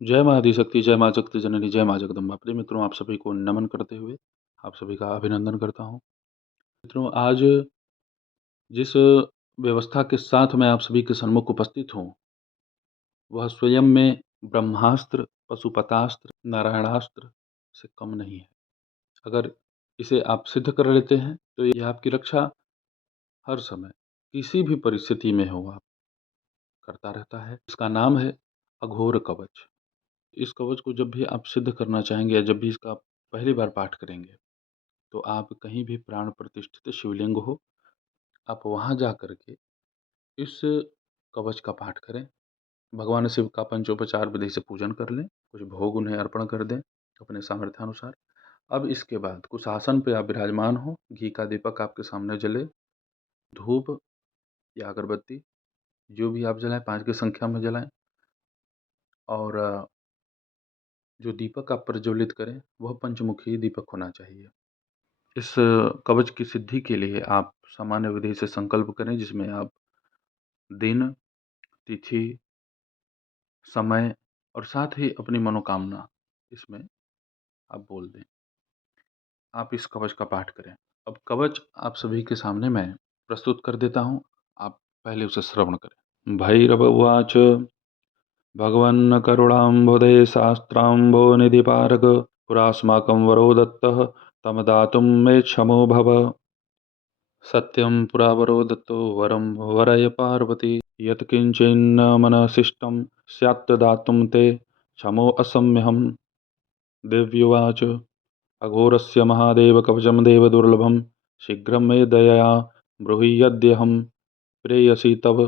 जय माँ आदिशक्ति, जय माँ जगत जननी, जय माँ जगदम्बा। प्रिय मित्रों, आप सभी को नमन करते हुए आप सभी का अभिनंदन करता हूँ। मित्रों, आज जिस व्यवस्था के साथ मैं आप सभी के सन्मुख उपस्थित हूँ, वह स्वयं में ब्रह्मास्त्र, पशुपतास्त्र, नारायणास्त्र से कम नहीं है। अगर इसे आप सिद्ध कर लेते हैं, तो ये आपकी रक्षा हर समय, किसी भी परिस्थिति में हो, आप करता रहता है। इसका नाम है अघोर कवच। इस कवच को जब भी आप सिद्ध करना चाहेंगे या जब भी इसका आप पहली बार पाठ करेंगे, तो आप कहीं भी प्राण प्रतिष्ठित शिवलिंग हो, आप वहाँ जा कर के इस कवच का पाठ करें। भगवान शिव का पंचोपचार विधि से पूजन कर लें, कुछ भोग उन्हें अर्पण कर दें अपने सामर्थ्यानुसार। अब इसके बाद कुछ आसन पे आप विराजमान हो, घी का दीपक आपके सामने जले, धूप या अगरबत्ती जो भी आप जलाएं 5 की संख्या में जलाएं, और जो दीपक आप प्रज्वलित करें वह पंचमुखी दीपक होना चाहिए। इस कवच की सिद्धि के लिए आप सामान्य विधि से संकल्प करें, जिसमें आप दिन, तिथि, समय और साथ ही अपनी मनोकामना इसमें आप बोल दें। आप इस कवच का पाठ करें। अब कवच आप सभी के सामने मैं प्रस्तुत कर देता हूँ, आप पहले उसे श्रवण करें। भैरव उवाच भगवन् करुणाम्बुधे शास्त्राम्बो निधिपारग पुरास्माकं वरो दत्तः तं दातुं मे क्षमो भव। सत्यं पुरावरो दत्तो वरं वरय पार्वती यत्किञ्चिन्न मनसिष्टं स्यात् दातुं ते क्षमोऽस्म्यहम्। देव्युवाच अघोरस्य महादेव कवचं देवदुर्लभं शीघ्रं मे दयया ब्रूहि यद्यहं प्रेयसी तव।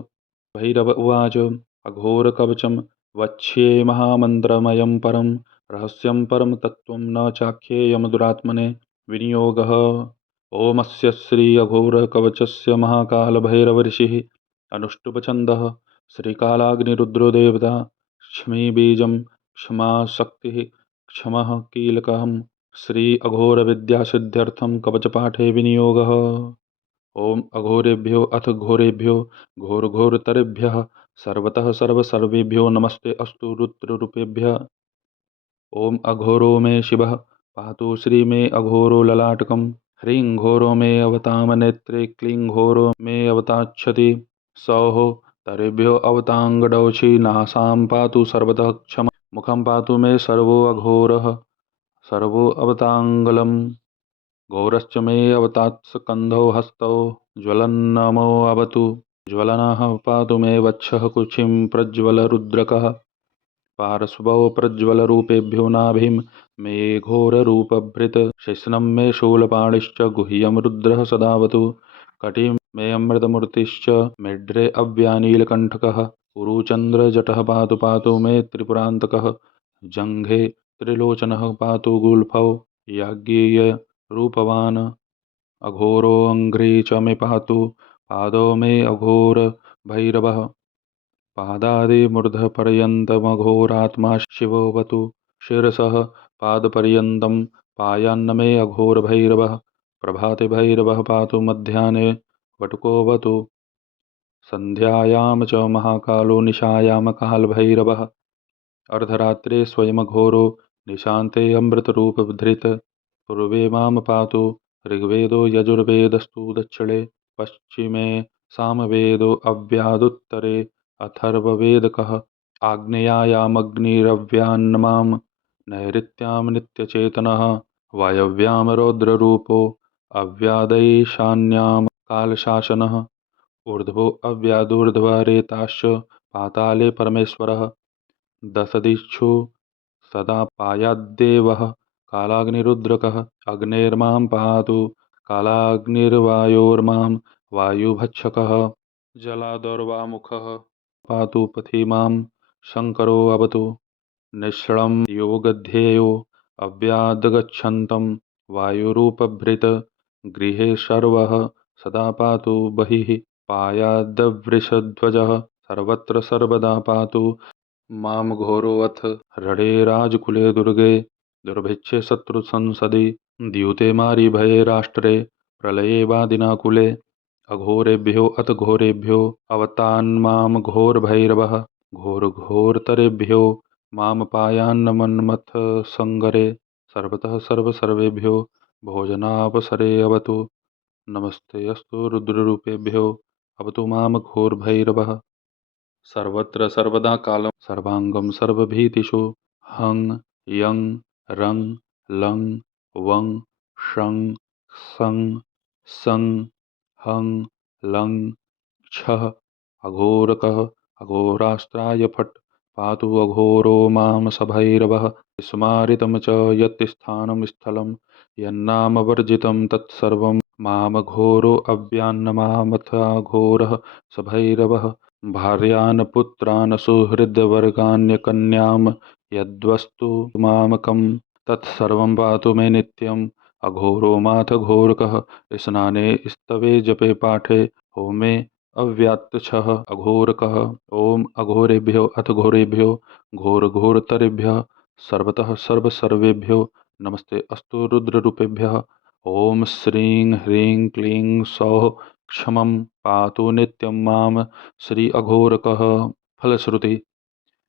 भैरव उवाच अघोरकवचं वक्ष्ये महामन्त्रमयं परं रहस्यं परं तत्त्वं न चाख्येयं दुरात्मने विनियोगः। ओमस्य श्री अघोरकवचस्य महाकालभैरवऋषिः अनुष्टुप्छन्दः श्रीकालाग्निरुद्रो देवता क्ष्मीबीजं क्षमाशक्तिः क्षमः कीलकम्। श्री अघोरविद्यासिद्ध्यर्थं कवचपाठे विनियोगः। ओम अघोरेभ्यो अथ घोरेभ्यो घोरघोरतरेभ्यः सर्वतः सर्वसर्वेभ्यो नमस्ते अस्तु रुद्ररूपेभ्यः। ओम अघोरो मे शिवः पातु श्री मे अघोरो ललाटकम्। ह्रीं घोरो मे अवताम नेत्रे क्लीं घोरो मे अवताच्छति। सौः तरेभ्यो अवताङ्गडौषि नासां पातु सर्वतः क्षम। मुखं पातु मे सर्वो अघोरः सर्वो अवताङ्गलम्। घोरश्च मे अवतात्स्कन्धौ हस्तौ ज्वलन्नमो अवतु। ज्वलनः पातु मे वक्षः कुक्षिं प्रज्वलरुद्रकः। पार्श्वौ प्रज्वलरूपेभ्यो नाभिं मे घोररूपभृत्। शिश्नं मे शूलपाणिश्च गुह्यं रुद्रः सदावतु। कटिं मे अमृतमूर्तिश्च मेढ्रे अव्यानीलकण्ठकः। उरुचन्द्रजटः पातु पातु मे त्रिपुरान्तकः। जङ्घे त्रिलोचनः पातु गुल्फौ याज्ञेयरूपवान्। अघोरोऽङ्घ्रि च मे पातु पादौ मे अघोरभैरवः। पादादिमूर्धपर्यन्तमघोरात्मा शिवोऽवतु। शिरसः पादपर्यन्तं पायान्न मे अघोरभैरवः। प्रभाते भैरवः पातु मध्याह्ने वटुकोऽवतु। सन्ध्यायां च महाकालो निशायां कालभैरवः। अर्धरात्रे स्वयमघोरो निशान्ते अमृतरूपधृत्। पूर्वे मां पातु ऋग्वेदो यजुर्वेदस्तु दक्षिणे पश्चिमे सामवेदो अव्यादुत्तरे अथर्ववेदकः। आग्नेयायामग्निरव्यान्मां नैऋत्यां नित्यचेतनः। वायव्यां रौद्ररूपो अव्यादैशान्यां कालशासनः। ऊर्ध्वो अव्यादूर्ध्वरेताश्च पाताले परमेश्वरः। दशदिक्षु सदा पायाद्देवः कालाग्निरुद्रकः। अग्निर्मां पातु कालाग्निर्वायोर्मां वायुभक्षकः। जलादोर्वामुखः पातु पथि मां शङ्करोऽवतु। निःश्लं योगध्येयो अव्याद्गच्छन्तं वायुरूपभृत्। गृहे सर्वः सदा पातु बहिः पायाद्वृषध्वजः। सर्वत्र सर्वदा पातु मां घोरोऽथ रणे राजकुले दुर्गे दुर्भिक्षे शत्रुसंसदि। द्यूते मारिभये राष्ट्रे प्रलये वादिनाकुले। अघोरेभ्यो अथ घोरेभ्यो अवतान्मां घोरभैरवः। घोरघोरतरेभ्यो मामपायान्नमन्मथ संगरे सर्वतः सर्वेभ्यो भोजनावसरे अवतु। नमस्ते अस्तु रुद्ररूपेभ्यो अवतु माम घोरभैरवः। सर्वत्र सर्वदा कालं सर्वांगं सर्वभीतिषु। हं यं रं लं वं शं सं सं हं लं क्षः अघोरकः अघोरास्त्राय फट्। पातु अघोरो मां सभैरवः। स्मारितं च यत् स्थानं स्थलं यन्नामवर्जितं तत्सर्वं मामघोरो अव्यान्नमामथाघोरः सभैरवः। भार्यान् पुत्रान् सुहृद्वर्गान्यकन्यां यद्वस्तु मामकं तत्सर्वं पातु मे नित्यम्। अघोरो माथ घोरकः स्नाने स्तवे जपे पाठे होमे अव्यात्तछः अघोरकः। ओम अघोरेभ्यो अथ घोरेभ्यो घोरघोरतरेभ्यः सर्वतः सर्वेभ्यो नमस्ते अस्तु रुद्ररूपेभ्यः। ओम श्रीं ह्रीं क्लीं सौः क्षमं पातु नित्यं मां श्री अघोरकः। फलश्रुति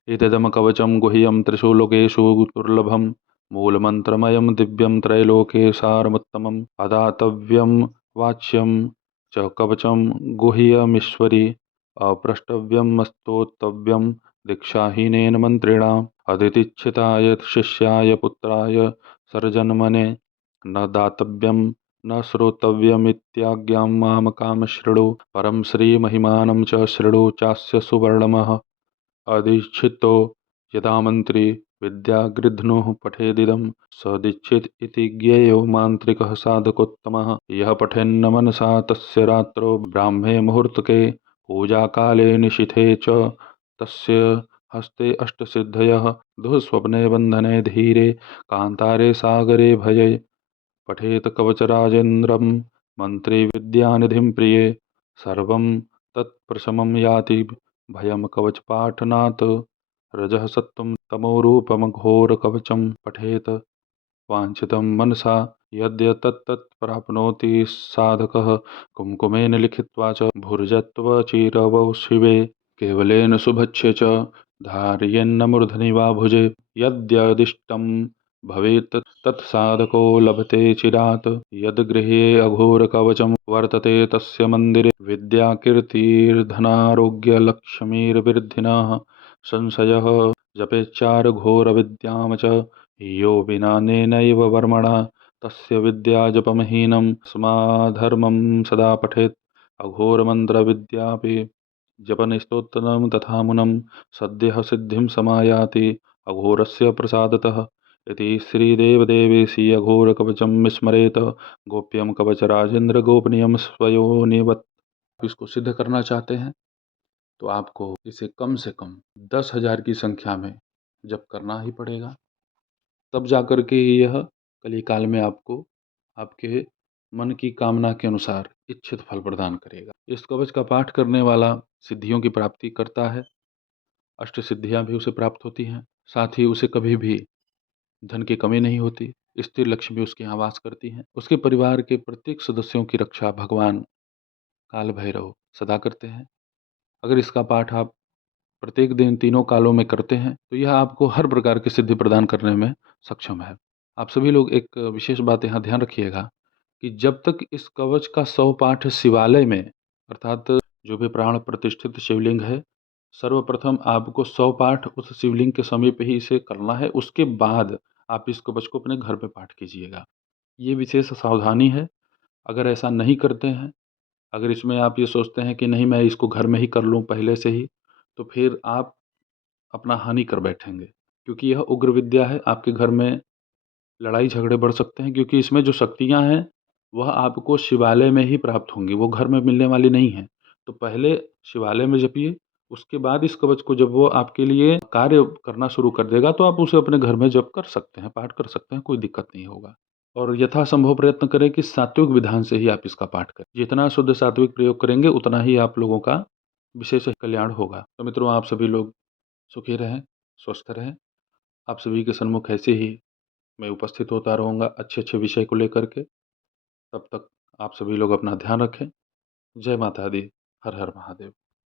इदं कवचं गुह्यं त्रिषु लोकेषु दुर्लभं मूलमन्त्रमयं दिव्यं त्रैलोक्ये सारमुत्तमम् अदातव्यं वाच्यं च कवचं गुह्यमीश्वरी अप्रष्टव्यं स्तोतव्यं दीक्षाहीनेन मन्त्रिणा अदितिच्छिताय शिष्याय पुत्राय सर्जन्मने न दातव्यं न श्रोतव्यमित्याज्ञां मामकां शृणु परं श्रीमहिमानं च शृणु चास्य सुवर्णमः अधिष्ठितो यदा मन्त्री विद्यागृध्नुः पठेदिदं स दीक्षित इति ज्ञेयो मान्त्रिकः साधकोत्तमः। यः पठेन्न मनसा तस्य रात्रौ ब्राह्मे मुहूर्तके पूजाकाले निशीथे च तस्य हस्ते अष्टसिद्धयः। दुःस्वप्ने बन्धने धीरे कान्तारे सागरे भये पठेत कवचराजेन्द्रं मन्त्री विद्यानिधिं प्रिये सर्वं तत्प्रशमं याति भयं कवचपाठनात्। रजः सत्त्वं तमोरूपमघोरकवचं पठेत वाञ्छितं मनसा यद्यतत्तत् प्राप्नोति साधकः। कुङ्कुमेन लिखित्वा च भुर्जत्वचिरवौ शिवे केवलेन शुभच्य च धारयेन्न मूर्धनि वा भुजे यद्यदिष्टं भवेत् तत्साधको लभते चिरात्। यद्गृहे अघोरकवचं वर्तते तस्य मन्दिरे विद्याकीर्तिर्धनारोग्यलक्ष्मीर्वृद्धिनः संशयः जपेच्चारघोरविद्यां च यो विना नेनैव वर्मणा तस्य विद्याजपमहीनं स्माधर्मं सदा पठेत्। अघोरमन्त्रविद्यापि जपनस्तोत्रं तथा मुनं सद्यः सिद्धिं समायाति अघोरस्य प्रसादतः इति श्रीदेवदेवेशी अघोरकवचं स्मरेत गोप्यं कवचराजेन्द्र गोपनीयं स्वयोनिवत्। इसको सिद्ध करना चाहते हैं तो आपको इसे कम से कम 10,000 की संख्या में जप करना ही पड़ेगा, तब जाकर के यह कलिकाल में आपको आपके मन की कामना के अनुसार इच्छित फल प्रदान करेगा। इस कवच का पाठ करने वाला सिद्धियों की प्राप्ति करता है, अष्ट सिद्धियां भी उसे प्राप्त होती हैं, साथ ही उसे कभी भी धन की कमी नहीं होती, स्थिर लक्ष्मी उसके यहाँ वास करती हैं। उसके परिवार के प्रत्येक सदस्यों की रक्षा भगवान काल भैरव सदा करते हैं। अगर इसका पाठ आप प्रत्येक दिन तीनों कालों में करते हैं तो यह आपको हर प्रकार की सिद्धि प्रदान करने में सक्षम है। आप सभी लोग एक विशेष बात यहाँ ध्यान रखिएगा कि जब तक इस कवच का 100 पाठ शिवालय में अर्थात जो भी प्राण प्रतिष्ठित शिवलिंग है, सर्वप्रथम आपको 100 पाठ उस शिवलिंग के समीप ही इसे करना है। उसके बाद आप इस कवच को अपने घर पे पाठ कीजिएगा। ये विशेष सावधानी है। अगर ऐसा नहीं करते हैं, अगर इसमें आप ये सोचते हैं कि नहीं मैं इसको घर में ही कर लूँ पहले से ही, तो फिर आप अपना हानि कर बैठेंगे, क्योंकि यह उग्र विद्या है। आपके घर में लड़ाई झगड़े बढ़ सकते हैं, क्योंकि इसमें जो शक्तियाँ हैं वह आपको शिवालय में ही प्राप्त होंगी, वो घर में मिलने वाली नहीं हैं। तो पहले शिवालय में जपिए, उसके बाद इस कवच को जब वो आपके लिए कार्य करना शुरू कर देगा तो आप उसे अपने घर में जप कर सकते हैं, पाठ कर सकते हैं, कोई दिक्कत नहीं होगा। और यथासंभव प्रयत्न करें कि सात्विक विधान से ही आप इसका पाठ करें। जितना शुद्ध सात्विक प्रयोग करेंगे उतना ही आप लोगों का विशेष कल्याण होगा। तो मित्रों, आप सभी लोग सुखी रहें, स्वस्थ रहें। आप सभी के सन्मुख ऐसे ही मैं उपस्थित होता रहूँगा अच्छे अच्छे विषय को लेकर के। तब तक आप सभी लोग अपना ध्यान रखें। जय माता दी। हर हर महादेव।